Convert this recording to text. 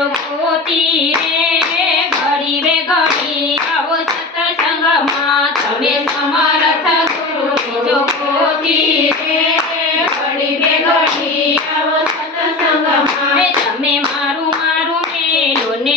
જોગોતી રે ઘડી રે ઘડી આવો સત્સંગમાં તમે સમર્થ ગુરુ જોગોતી રે ઘડી રે ઘડી આવો સત્સંગમાં તમે મારું મારું મેલો ને